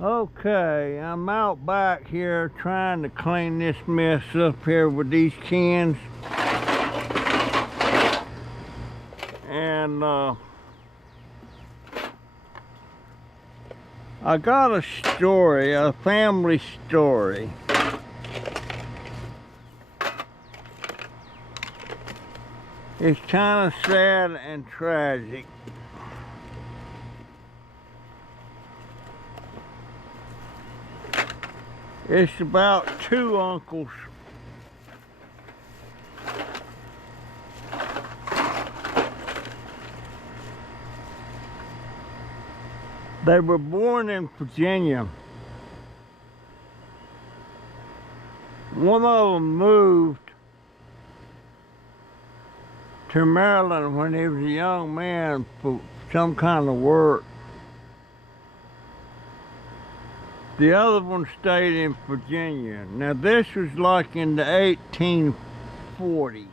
Okay, I'm out back here trying to clean this mess up here with these cans. And I got a story, a family story. It's kind of sad and tragic. It's about two uncles. They were born in Virginia. One of them moved to Maryland when he was a young man for some kind of work. The other one stayed in Virginia. Now this was like in the 1840s.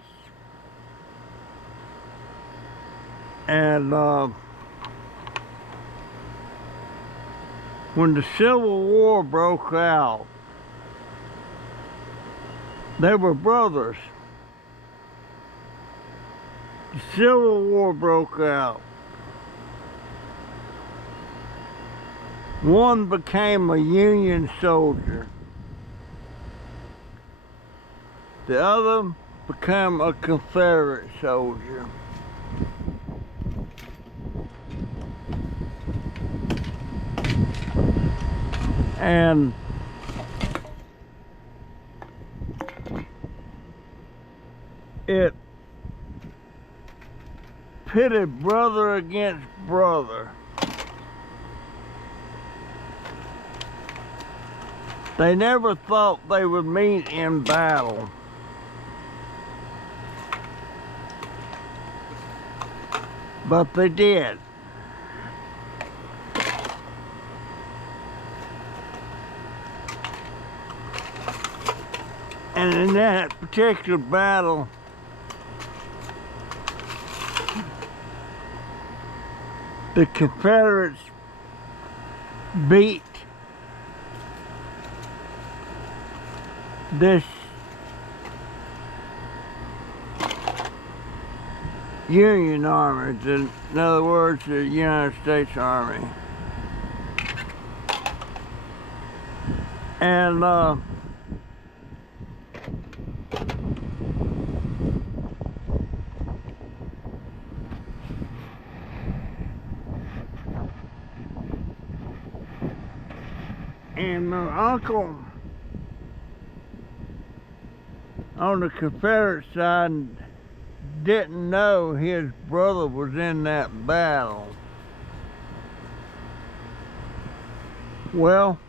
And when the Civil War broke out, they were brothers. The Civil War broke out. One became a Union soldier. The other became a Confederate soldier. And it pitted brother against brother. They never thought they would meet in battle. But they did. And in that particular battle, the Confederates beat this Union Army, in other words, the United States Army. And my uncle on the Confederate side didn't know his brother was in that battle. Well,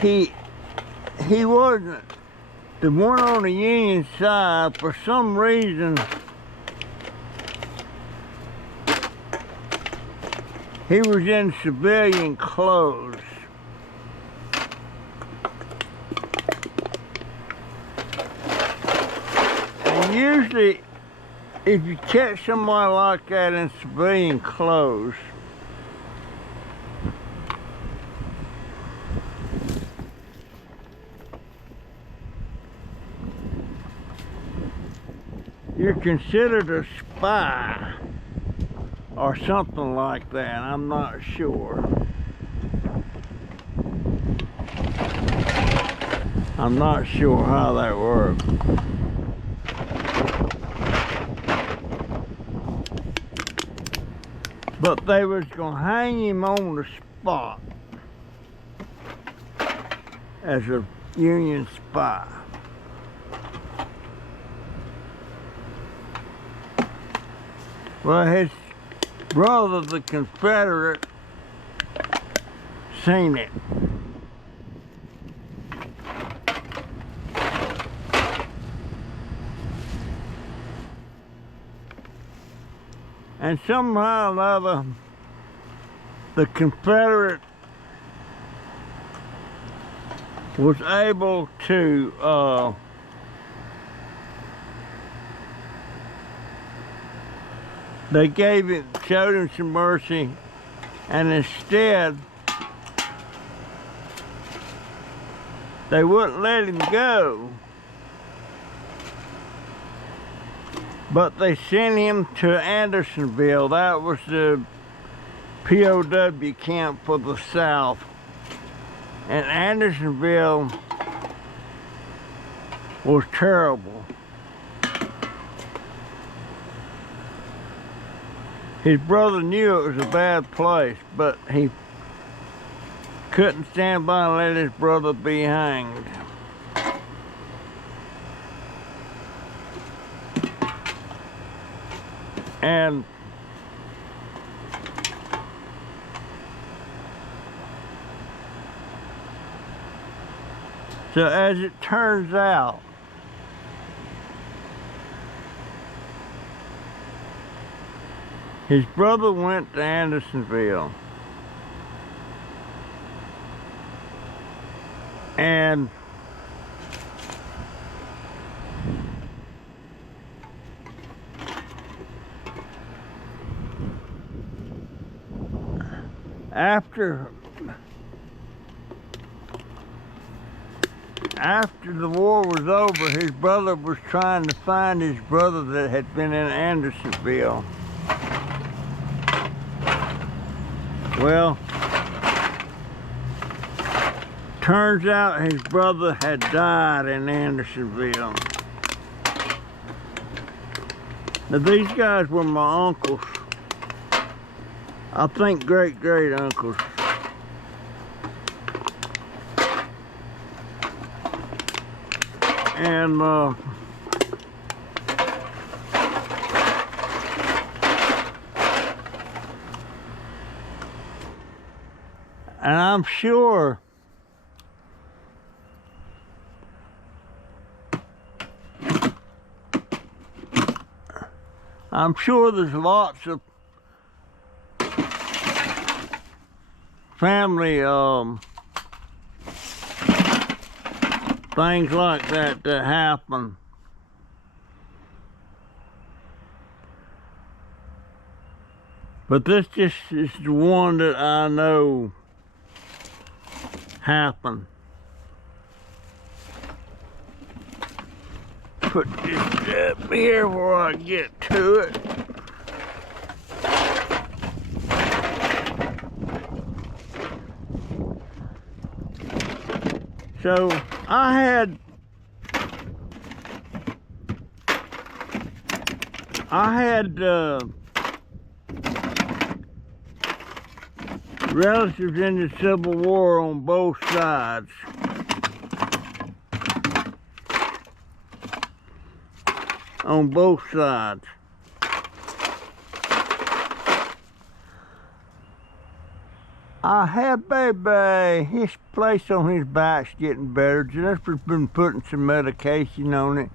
he wasn't. The one on the Union side, for some reason, he was in civilian clothes. And usually, if you catch somebody like that in civilian clothes, you're considered a spy or something like that. I'm not sure. I'm not sure how that works. But they was gonna hang him on the spot as a Union spy. Well, his brother, the Confederate, seen it. And somehow or another, the Confederate was able to They showed him some mercy, and instead, they wouldn't let him go. But they sent him to Andersonville. That was the POW camp for the South. And Andersonville was terrible. His brother knew it was a bad place, but he couldn't stand by and let his brother be hanged. And so as it turns out, his brother went to Andersonville, and after the war was over, his brother was trying to find his brother that had been in Andersonville. Well, turns out his brother had died in Andersonville. Now these guys were my uncles. I think great uncles. And I'm sure there's lots of family things like that happen. But this just is the one that I know happened. Put this up here before I get to it. So I had relatives in the Civil War on both sides. On both sides. I had baby, his place on his back's getting better. Jennifer's been putting some medication on it.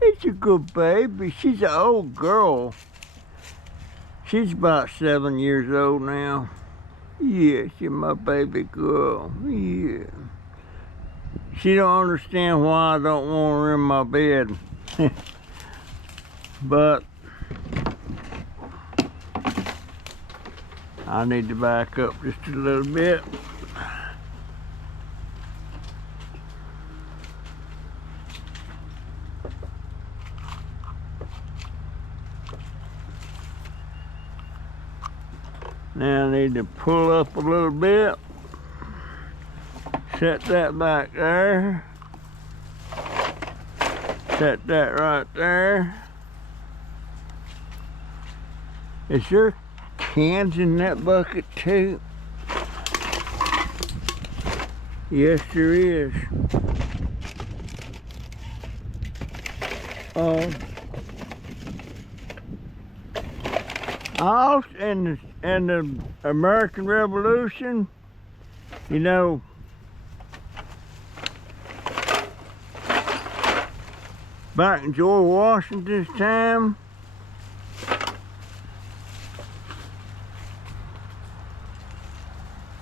It's a good baby. She's an old girl. She's about 7 years old now. Yeah, she's my baby girl. Yeah. She don't understand why I don't want her in my bed. But I need to back up just a little bit. Now I need to pull up a little bit. Set that back there. Set that right there. Is there cans in that bucket too? Yes, there is. In the American Revolution, you know, back in George Washington's time,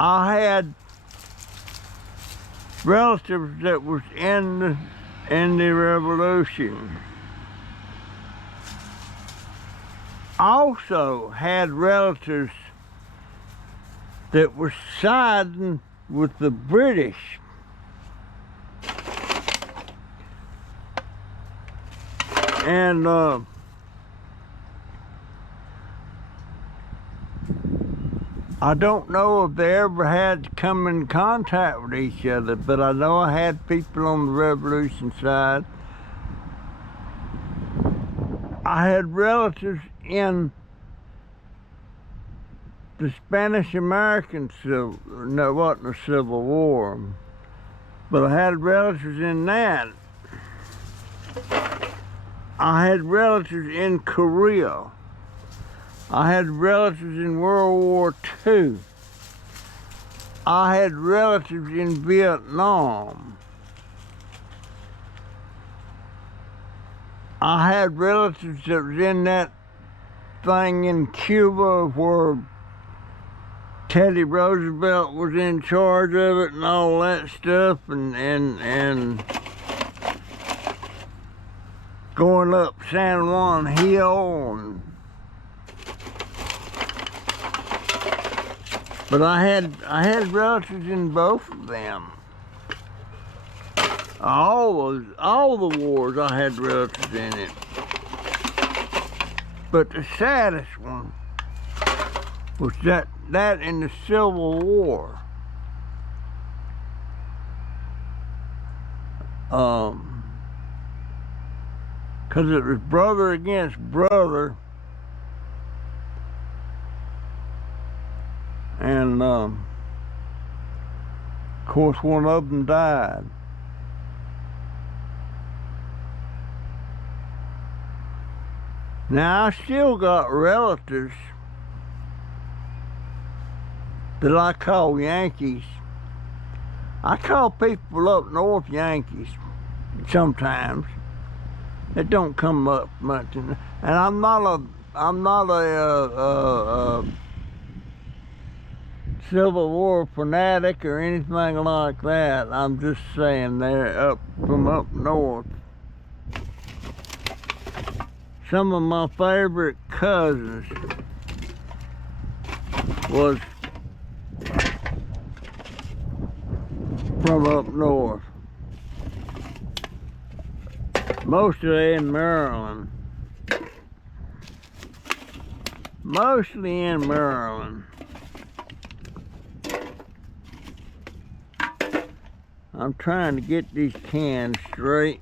I had relatives that was in the Revolution. also had relatives that were siding with the British. And I don't know if they ever had to come in contact with each other, but I know I had people on the Revolution side. I had relatives in the Spanish-American Civil, no, it wasn't a Civil War, but I had relatives in that. I had relatives in Korea. I had relatives in World War II. I had relatives in Vietnam. I had relatives that was in that thing in Cuba where Teddy Roosevelt was in charge of it and all that stuff, and going up San Juan Hill. But I had relatives in both of them. All the wars I had relatives in it. But the saddest one was that in the Civil War. Because it was brother against brother. And of course one of them died. Now I still got relatives that I call Yankees. I call people up north Yankees sometimes. It don't come up much, and I'm not a Civil War fanatic or anything like that. I'm just saying they're from up north. Some of my favorite cousins was from up north. Mostly in Maryland. Mostly in Maryland. I'm trying to get these cans straight.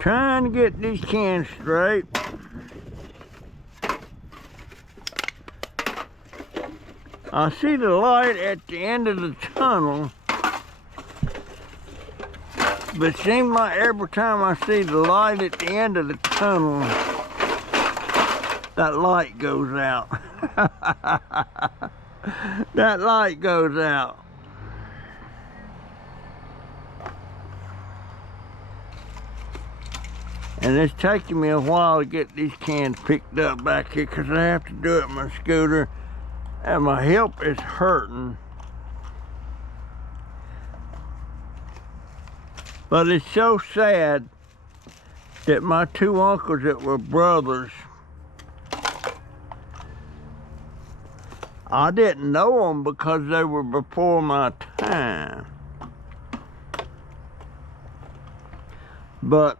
Trying to get these cans straight. I see the light at the end of the tunnel, but it seems like every time I see the light at the end of the tunnel, that light goes out. That light goes out. And it's taking me a while to get these cans picked up back here because I have to do it with my scooter. And my hip is hurting. But it's so sad that my two uncles that were brothers, I didn't know them because they were before my time. But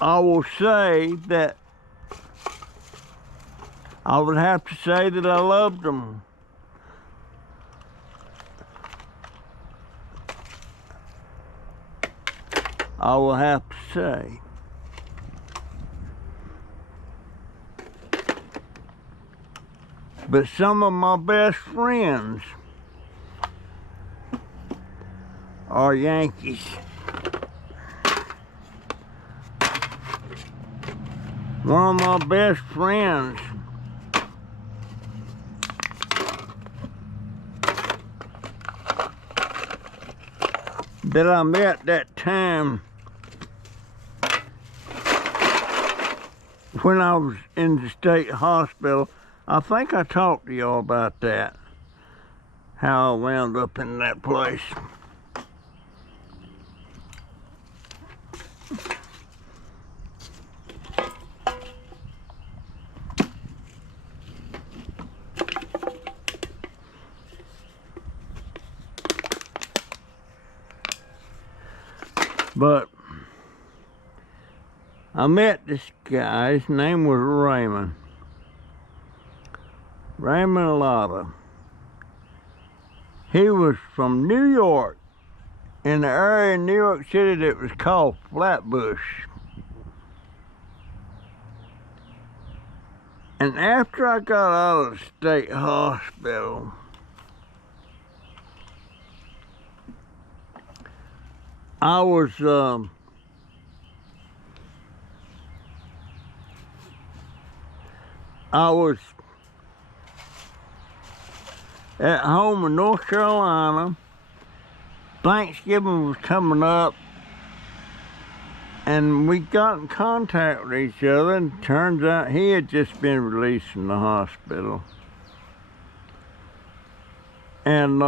I will say that I would have to say that I loved them. I will have to say. But some of my best friends are Yankees. One of my best friends that I met that time when I was in the state hospital. I think I talked to y'all about that. how I wound up in that place. But I met this guy. His name was Raymond Lotta. He was from New York, in the area in New York City that was called Flatbush. And after I got out of the state hospital, I was at home in North Carolina. Thanksgiving was coming up, and we got in contact with each other, and turns out he had just been released from the hospital. And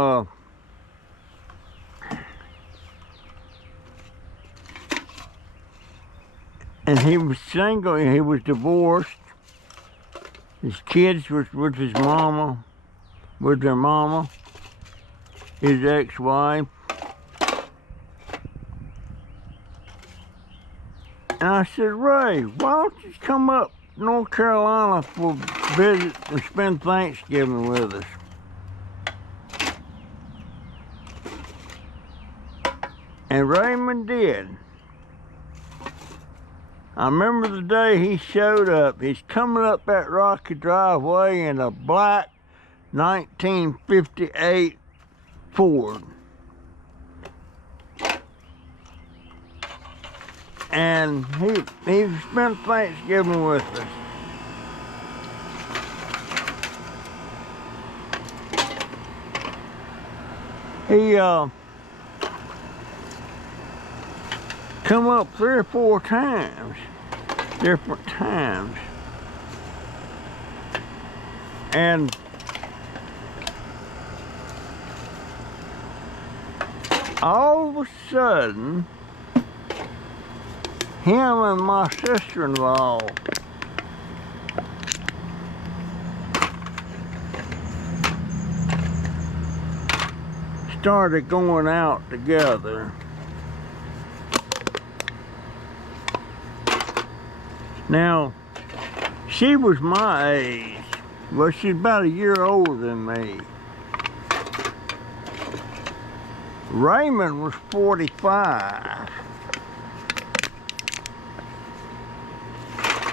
he was single, he was divorced. His kids was with his mama, with their mama, his ex-wife. And I said, Ray, why don't you come up to North Carolina for a visit and spend Thanksgiving with us? And Raymond did. I remember the day he showed up. He's coming up that rocky driveway in a black 1958 Ford. And he spent Thanksgiving with us. He come up 3 or 4 times, different times. And all of a sudden, him and my sister-in-law started going out together. Now, she was my age. Well, she's about a year older than me. Raymond was 45.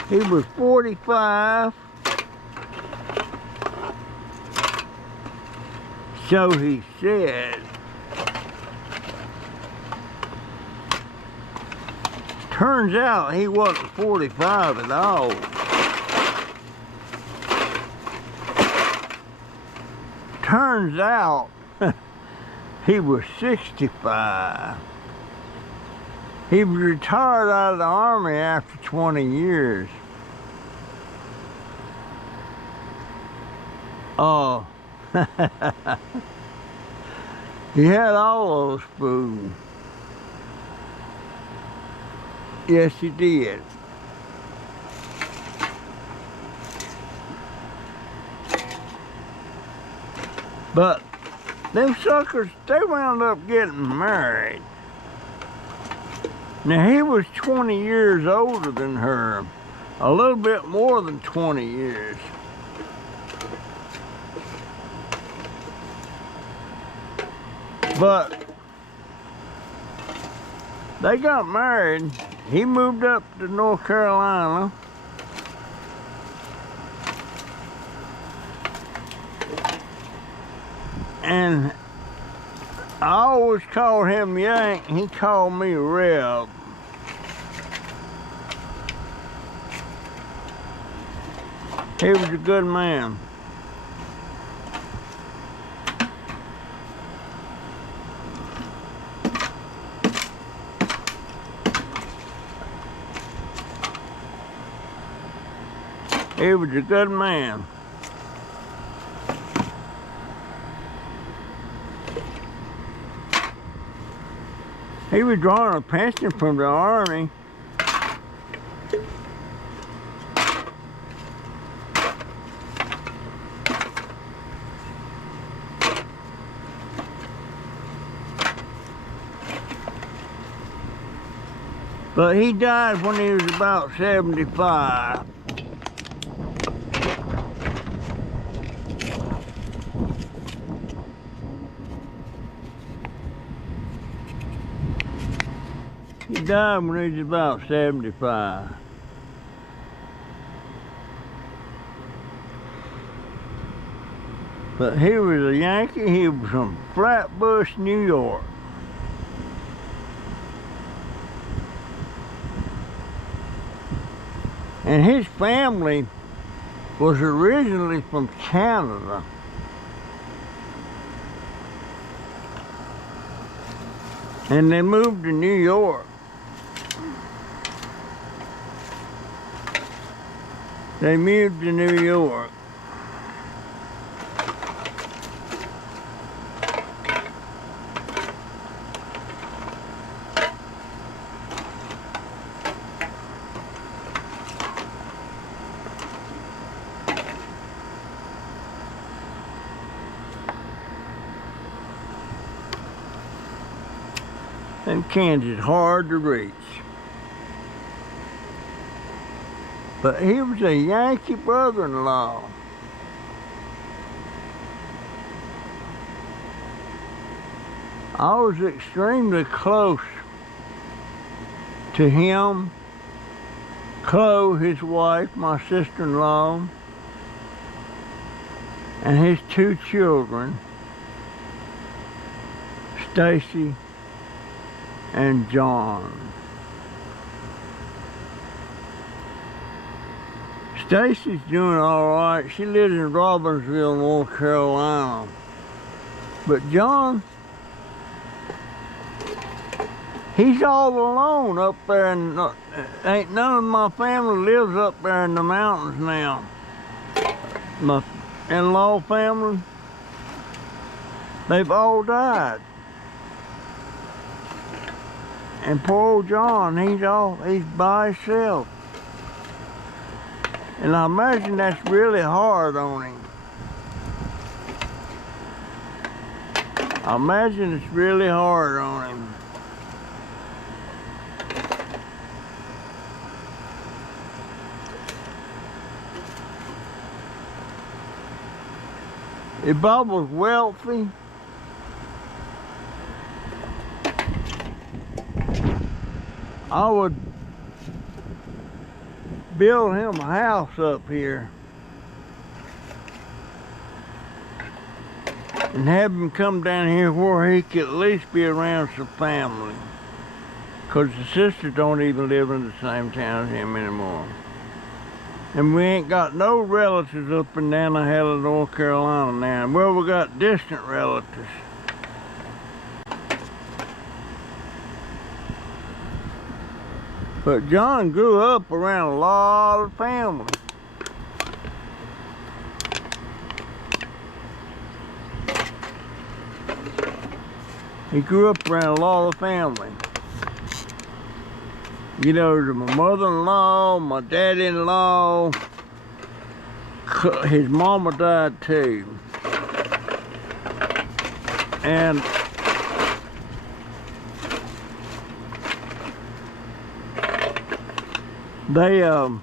He was 45. So he said. Turns out he wasn't 45 at all. Turns out he was 65. He was retired out of the Army after 20 years. Oh, he had all those fools. Yes, he did. But them suckers, they wound up getting married. Now, he was 20 years older than her. A little bit more than 20 years. But they got married. He moved up to North Carolina. And I always called him Yank. He called me Reb. He was a good man. He was a good man. He was drawing a pension from the Army. But he died when he was about 75. He died when he was about 75. But he was a Yankee. He was from Flatbush, New York. And his family was originally from Canada. And they moved to New York. They moved to New York. And Kansas hard to reach. But he was a Yankee brother-in-law. I was extremely close to him, Chloe, his wife, my sister-in-law, and his two children, Stacy and John. Stacy's doing all right. She lives in Robbinsville, North Carolina. But John, he's all alone up there, and ain't none of my family lives up there in the mountains now. My in-law family, they've all died. And poor old John, he's by himself. And I imagine that's really hard on him. I imagine it's really hard on him. If I was wealthy, I would build him a house up here and have him come down here where he could at least be around some family, because the sisters don't even live in the same town as him anymore. And we ain't got no relatives up in Nantahala, North Carolina now. Well, we got distant relatives. But John grew up around a lot of family. He grew up around a lot of family. You know, my mother-in-law, my daddy-in-law, his mama died too. And they, and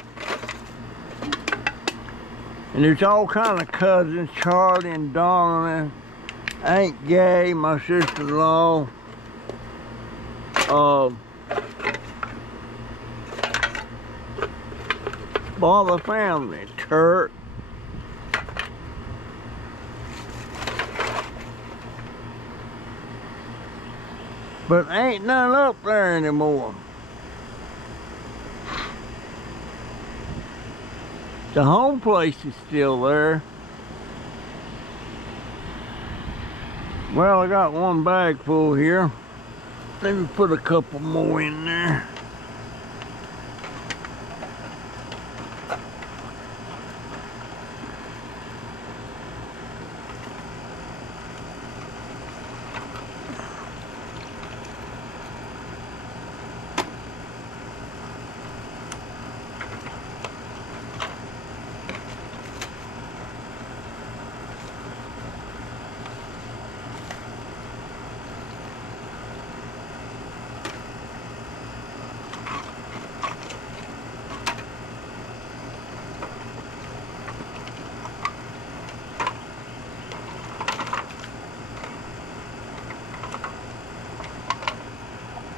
there's all kind of cousins, Charlie and Donna, Aunt Gay, my sister-in-law, all the family, Turk. But ain't none up there anymore. The home place is still there. Well, I got one bag full here. Let me put a couple more in there.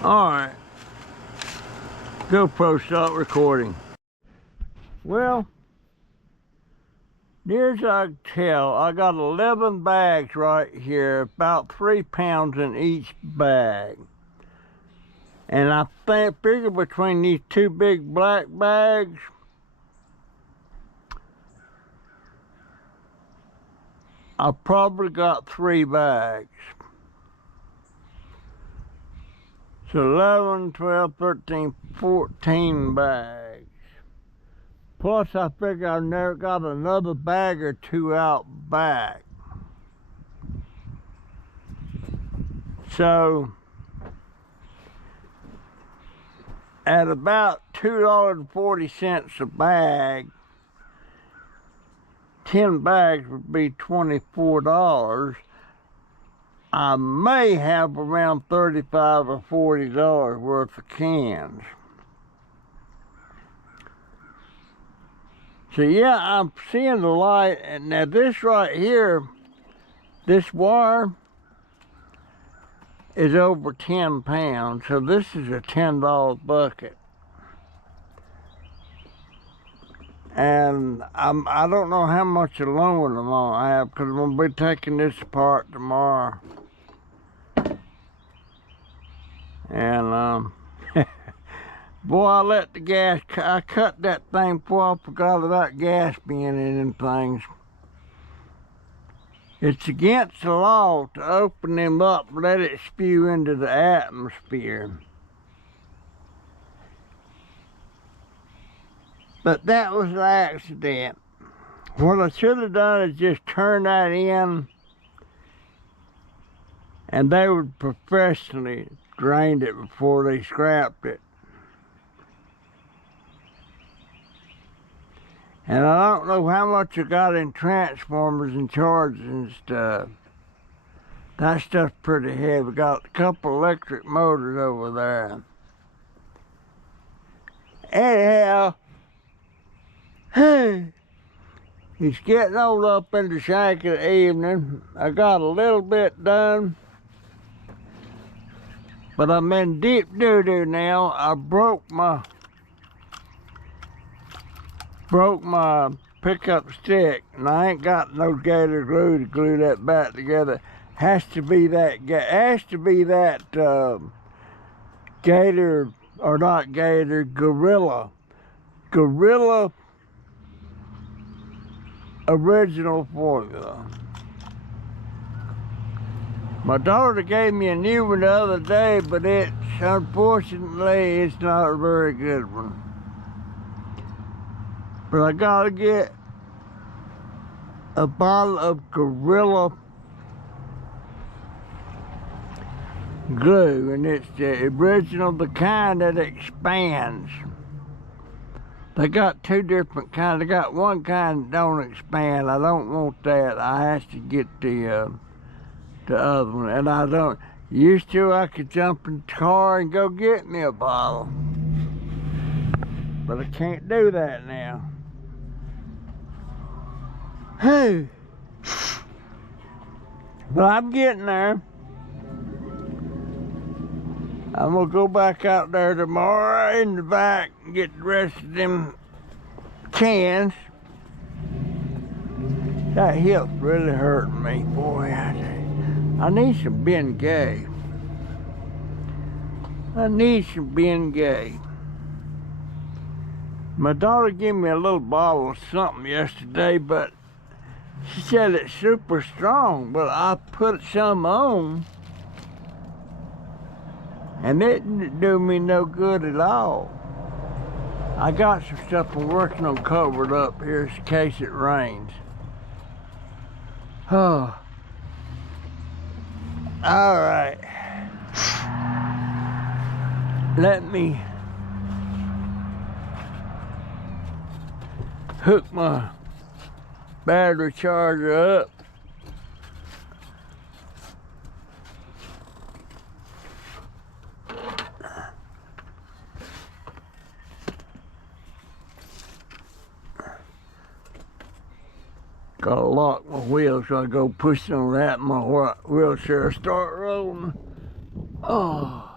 Alright. GoPro, start recording. Well, near as I can tell, I got 11 bags right here, about 3 pounds in each bag. And I figure between these two big black bags, I probably got 3 bags. So 11, 12, 13, 14 bags. Plus I figure I've never got another bag or 2 out back. So at about $2.40 a bag, 10 bags would be $24. I may have around $35 or $40 worth of cans. So yeah, I'm seeing the light, and now this right here, this wire is over 10 pounds, so this is a $10 bucket. And I don't know how much aluminum I have, because I'm going to be taking this apart tomorrow. And boy, I let the gas, I cut that thing before I forgot about gas being in them things. It's against the law to open them up and let it spew into the atmosphere. But that was an accident. What I should have done is just turn that in, and they would professionally drained it before they scrapped it. And I don't know how much I got in transformers and chargers and stuff. That stuff's pretty heavy. Got a couple electric motors over there. Anyhow, it's getting old up in the shank of the evening. I got a little bit done, but I'm in deep doo-doo now. I broke my pickup stick, and I ain't got no Gator glue to glue that back together. Has to be that Gator, or not Gator, Gorilla original formula. My daughter gave me a new one the other day, but unfortunately it's not a very good one. But I gotta get a bottle of Gorilla glue, and it's the original, the kind that expands. They got 2 different kinds. They got one kind that don't expand. I don't want that. I have to get the other one, and I don't. Used to, I could jump in the car and go get me a bottle, but I can't do that now. Hey, but I'm getting there. I'm gonna go back out there tomorrow in the back and get the rest of them cans. That hip's really hurting me, boy. I need some Bengay. I need some Bengay. My daughter gave me a little bottle of something yesterday, but she said it's super strong, but I put some on, and it didn't do me no good at all. I got some stuff I'm working on covered up here in case it rains. Oh. All right. Let me hook my battery charger up. Gotta lock my wheel, so I go push on that and my wheelchair start rolling. Oh,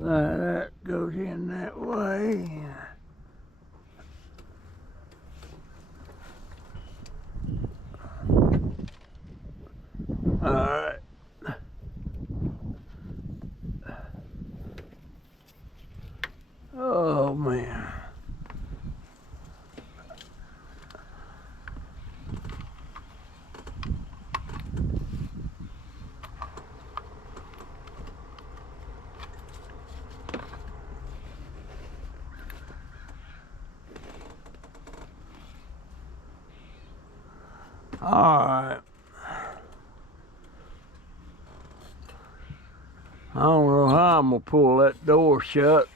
That goes in that way. All right. Oh man. All right. I don't know how I'm gonna pull that door shut.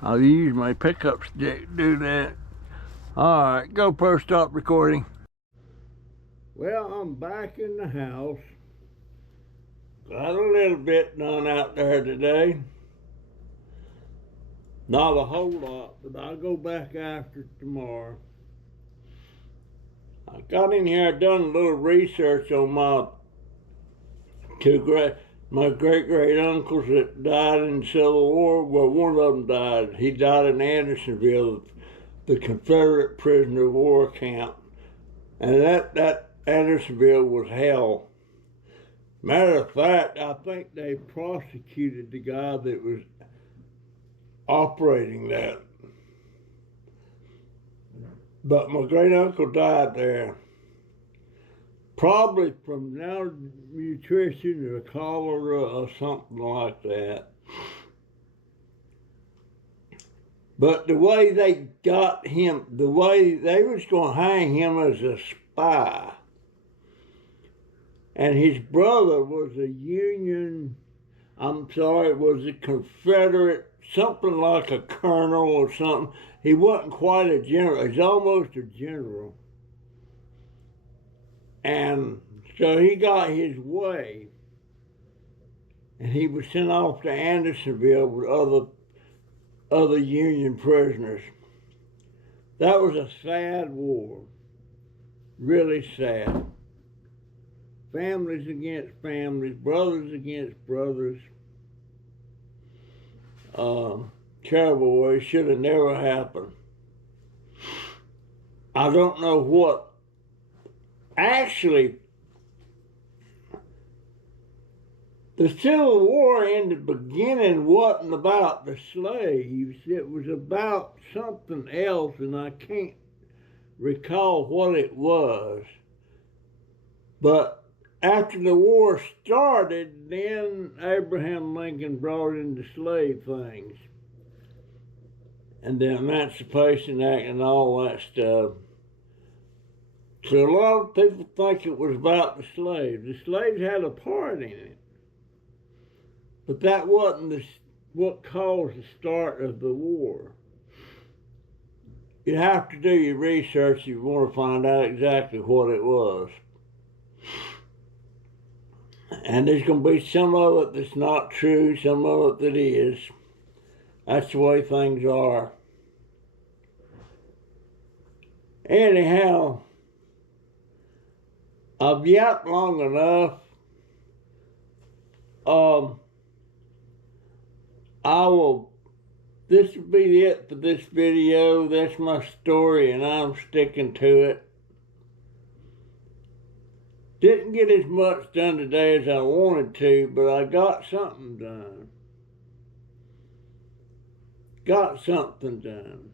I'll use my pickup stick to do that. All right, GoPro, stop recording. Well, I'm back in the house. Got a little bit done out there today. Not a whole lot, but I'll go back after tomorrow. I got in here, done a little research on my great uncles that died in the Civil War. Well, one of them died. He died in Andersonville, the Confederate prisoner of war camp. And that Andersonville was hell. Matter of fact, I think they prosecuted the guy that was operating that. But my great uncle died there. Probably from malnutrition or cholera or something like that. But the way they got him, the way they was going to hang him as a spy. And his brother was a was a Confederate, something like a colonel or something. He wasn't quite a general, he's almost a general. And so he got his way. And he was sent off to Andersonville with other Union prisoners. That was a sad war, really sad. Families against families, brothers against brothers. Terrible war. It should have never happened. I don't know what. Actually, the Civil War in the beginning wasn't about the slaves. It was about something else, and I can't recall what it was. But after the war started, then Abraham Lincoln brought in the slave things. And the Emancipation Act and all that stuff. So a lot of people think it was about the slaves. The slaves had a part in it. But that wasn't what caused the start of the war. You have to do your research if you want to find out exactly what it was. And there's going to be some of it that's not true, some of it that is. That's the way things are. Anyhow, I've yapped long enough. This will be it for this video. That's my story and I'm sticking to it. Didn't get as much done today as I wanted to, but I got something done. Got something done.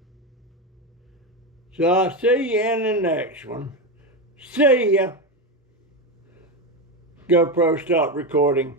So I'll see you in the next one. See ya. GoPro, stop recording.